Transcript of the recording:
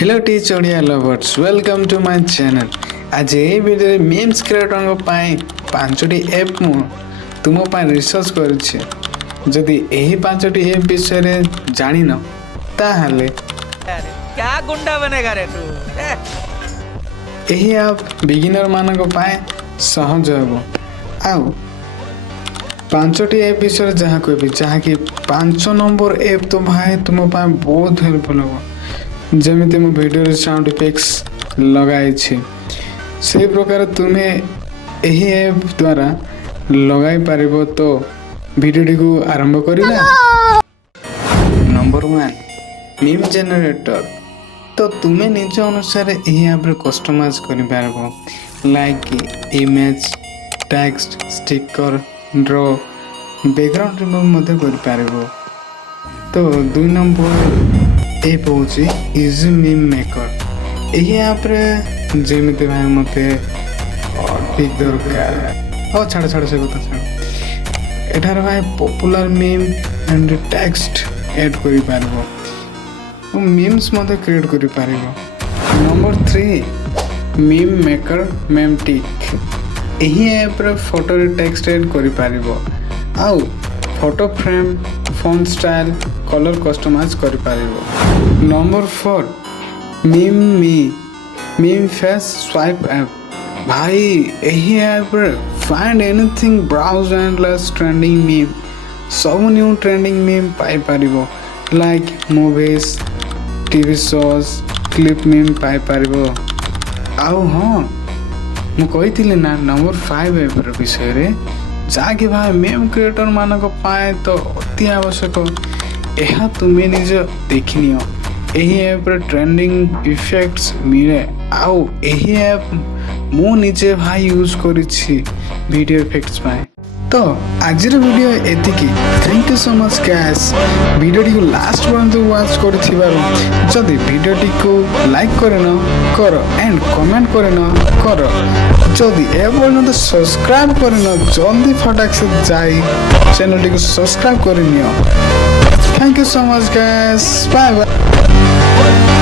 Hello teach Odia lovers welcome to my channel. आज ये video memes creator पाई पांचटी ऐप मु तुम पाई रिसर्च करिछि। जदि एही पांचटी ऐप विषय रे जानिन ताहाले क्या गुंडा बनेगा रे तू। एही ऐप बिगिनर मानक पाई सहज हेबो। आउ पांचटी ऐप विषय जहाँ कहबी जहाँ कि 5 नंबर ऐप तो भाई तुम पाई बहुत हेल्पफुल हेबो। जमिति मो वीडियो साउंड इफेक्ट्स लगाई से प्रकार तुम्हें यही ऐप द्वारा लगाई पारिबो। तो वीडियो को आरंभ करिना। Number 1 meme generator. तो तुम्हें निज अनुसार यही ऐप रे कस्टमाइज करि पारबो like image text sticker draw background remove मते करि पारबो। तो 2 नंबर ऐप होची इजी मीम मेकर। यही ऐप रे जेमिति भाई मते ठीक दरकार छाड़ से कथा छाड़ एठार भाई popular meme and text add करि पारबो ओ मीम्स मते क्रिएट करि पारबो। Number 3 meme maker Memetic. यही ऐप रे फोटो रे टेक्स्ट ऐड करि पारबो आउ photo frame font style colour customize कर पारिबो। Number 4 meme face swipe app. भाई यही ऐप रे find anything browse endless trending meme सब न्यू ट्रेंडिंग मीम पाई पारिबो like movies TV shows clip meme पाई पारिबो। आउ हाँ मु कहिथिले ना नंबर 5 ऐप रे विषय रे जाके भाई मीम क्रिएटर मानक पाए तो अति आवश्यक। यह तुम्हें निज देखनियो यही ऐप रे ट्रेंडिंग इफेक्ट्स मिले आउ यही ऐप मु निजे भाई यूज करिछि वीडियो इफेक्ट्स पाए। तो आज वीडियो एतिकी। Thank you so much guys video टी को लास्ट पर्यंत वाच करथिबारु। जदि वीडियो टी को लाइक करन कर एंड कमेंट करन कर। जदि ए पर्यंत सब्सक्राइब करन जल्दी फटाक से जाई चैनल टी को सब्सक्राइब करनियो। Thank you so much guys bye bye.